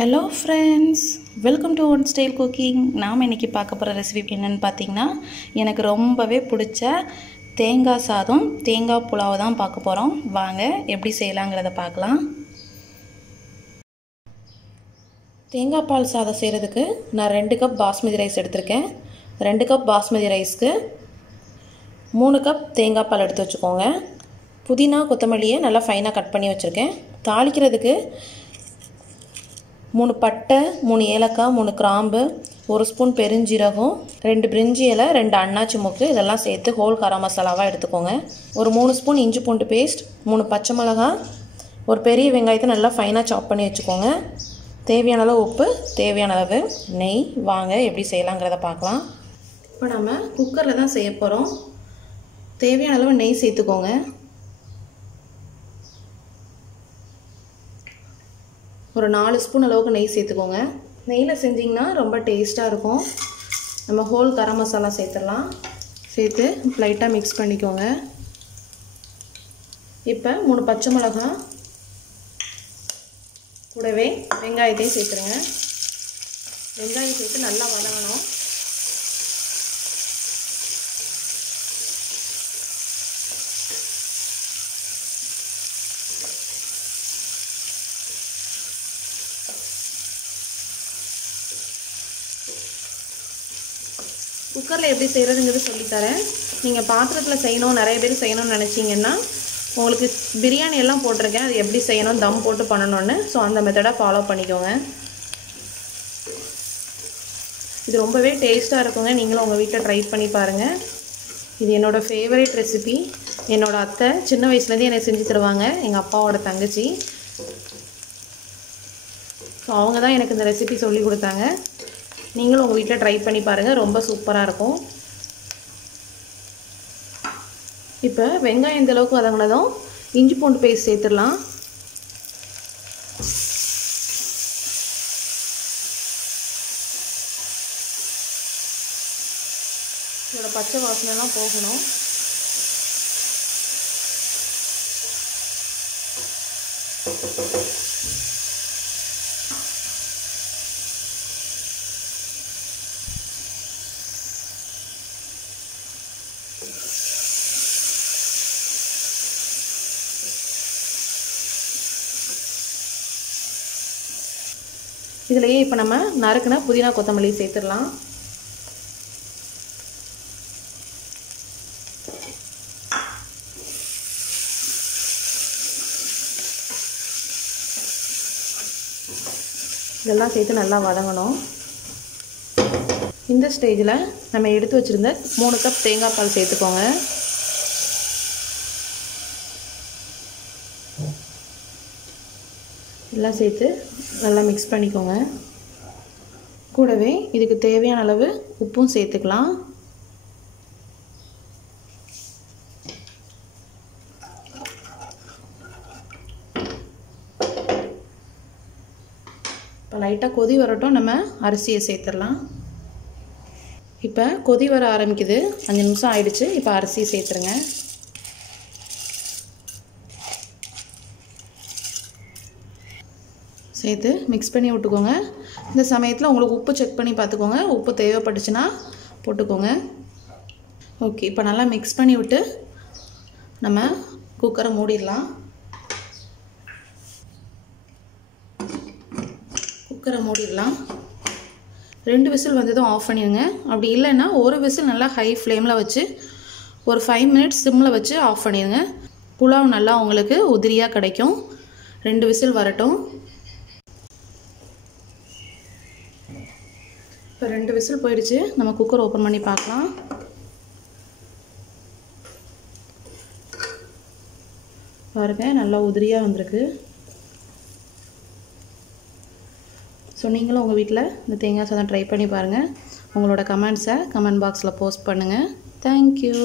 Hello friends, welcome to One Style Cooking. நாம் இன்னைக்கு பார்க்க போற ரெசிபி என்னன்னு பாத்தீங்கன்னா எனக்கு ரொம்பவே பிடிச்ச தேங்காய் சாதம் தேங்காய் புலாவ் தான் பார்க்க போறோம். வாங்க எப்படி செய்யலாம்ங்கறத பார்க்கலாம். தேங்காய் பால் சாதம் செய்யிறதுக்கு நான் 2 கப் பாஸ்மதி ரைஸ் எடுத்துர்க்கேன். 2 கப் பாஸ்மதி ரைஸ்க்கு 3 கப் தேங்காய் பால் எடுத்து வச்சுக்கோங்க. புதினா கொத்தமல்லியை நல்லா ஃபைனா கட் பண்ணி வச்சிருக்கேன். தாளிக்கிறதுக்கு 3 பட்டை 3 ஏலக்காய் 3 கிராம்பு 1 ஸ்பூன் பெருஞ்சீரகம் 2 பிரிஞ்சி இலை 2 அன்னாச்சி மொக்கு இதெல்லாம் சேர்த்து ஹோல் கரம் மசாலாவா எடுத்துக்கோங்க. ஒரு 3 ஸ்பூன் இஞ்சி பூண்டு பேஸ்ட் 3 பச்சை மிளகாய் ஒரு பெரிய வெங்காயத்தை நல்லா ஃபைனா சாப் பண்ணி வச்சுக்கோங்க. தேவையான அளவு உப்பு தேவையான அளவு நெய். வாங்க எப்படி செய்யலாம்ங்கறத பார்க்கலாம். இப்போ நம்ம குக்கர்ல தான் செய்ய போறோம். தேவையான அளவு நெய் சேர்த்துக்கோங்க. ஒரு 4 ஸ்பூன் அளவுக்கு நெய் சேர்த்துக்கோங்க. நெய்யில் செஞ்சிங்கன்னா ரொம்ப டேஸ்ட்டாக இருக்கும். நம்ம ஹோல் கரம் மசாலா சேர்த்துடலாம். சேர்த்து லைட்டாக மிக்ஸ் பண்ணிக்கோங்க. இப்போ 3 பச்சை மிளகாய் கூடவே வெங்காயத்தையும் சேர்த்துருங்க. வெங்காயம் சேர்த்து நல்லா வதங்கணும். குக்கரில் எப்படி செய்கிறதுங்கிறது சொல்லித்தரேன். நீங்கள் பாத்திரத்தில் செய்யணும் நிறைய பேர் செய்யணும்னு நினச்சிங்கன்னா உங்களுக்கு பிரியாணி எல்லாம் போட்டிருக்கேன். அது எப்படி செய்யணும் தம் போட்டு பண்ணணும்னு. ஸோ அந்த மெத்தடை ஃபாலோ பண்ணிக்கோங்க. இது ரொம்பவே டேஸ்ட்டாக இருக்குங்க. நீங்களும் உங்கள் வீட்டில் ட்ரை பண்ணி பாருங்கள். இது என்னோடய ஃபேவரட் ரெசிபி. என்னோடய அத்தை சின்ன வயசுலேருந்தே எனக்கு செஞ்சு தருவாங்க. எங்கள் அப்பாவோட தங்கச்சி. ஸோ அவங்க தான் எனக்கு இந்த ரெசிபி சொல்லி கொடுத்தாங்க. நீங்களும் உங்கள் வீட்டில் ட்ரை பண்ணி பாருங்கள். ரொம்ப சூப்பராக இருக்கும். இப்போ வெங்காயம் இந்த அளவுக்கு வதங்கினதும் இஞ்சி பூண்டு பேஸ்ட் சேர்த்துடலாம். இதோட பச்சை வாசனைலாம் போகணும். இதிலேயே இப்போ நம்ம நறுக்குன புதினா கொத்தமல்லி சேர்த்துடலாம். இதெல்லாம் சேர்த்து நல்லா வதங்கணும். இந்த ஸ்டேஜில் நம்ம எடுத்து வச்சுருந்த 3 கப் தேங்காய் பால் சேர்த்துக்கோங்க. எல்லாம் சேர்த்து நல்லா மிக்ஸ் பண்ணிக்கோங்க. கூடவே இதுக்கு தேவையான அளவு உப்பும் சேர்த்துக்கலாம். இப்போ லைட்டாக கொதி வரட்டும். நம்ம அரிசியை சேர்த்துடலாம். இப்போ கொதி வர ஆரம்பிக்குது. 5 நிமிஷம் ஆயிடுச்சு. இப்போ அரிசியை சேர்த்துருங்க. சேர்த்து மிக்ஸ் பண்ணி விட்டுக்கோங்க. இந்த சமயத்தில் உங்களுக்கு உப்பு செக் பண்ணி பார்த்துக்கோங்க. உப்பு தேவைப்பட்டுச்சுன்னா போட்டுக்கோங்க. ஓகே, இப்போ நல்லா மிக்ஸ் பண்ணி விட்டு நம்ம குக்கரை மூடிடலாம். குக்கரை மூடிடலாம். 2 விசில் வந்ததும் ஆஃப் பண்ணிடுங்க. அப்படி இல்லைன்னா ஒரு விசில் நல்லா ஹை ஃப்ளேமில் வச்சு ஒரு 5 மினிட்ஸ் சிம்மில் வச்சு ஆஃப் பண்ணிடுங்க. புலாவ் நல்லா உங்களுக்கு உதிரியாக கிடைக்கும். 2 விசில் வரட்டும். இப்போ 2 விசில் போயிடுச்சு. நம்ம குக்கர் ஓப்பன் பண்ணி பார்க்கலாம். பாருங்கள் நல்லா உதிரியாக வந்திருக்கு. ஸோ நீங்களும் உங்கள் வீட்டில் இந்த தேங்காய் சாதம் ட்ரை பண்ணி பாருங்கள். உங்களோட கமெண்ட்ஸை கமெண்ட் பாக்ஸில் போஸ்ட் பண்ணுங்கள். தேங்க்யூ.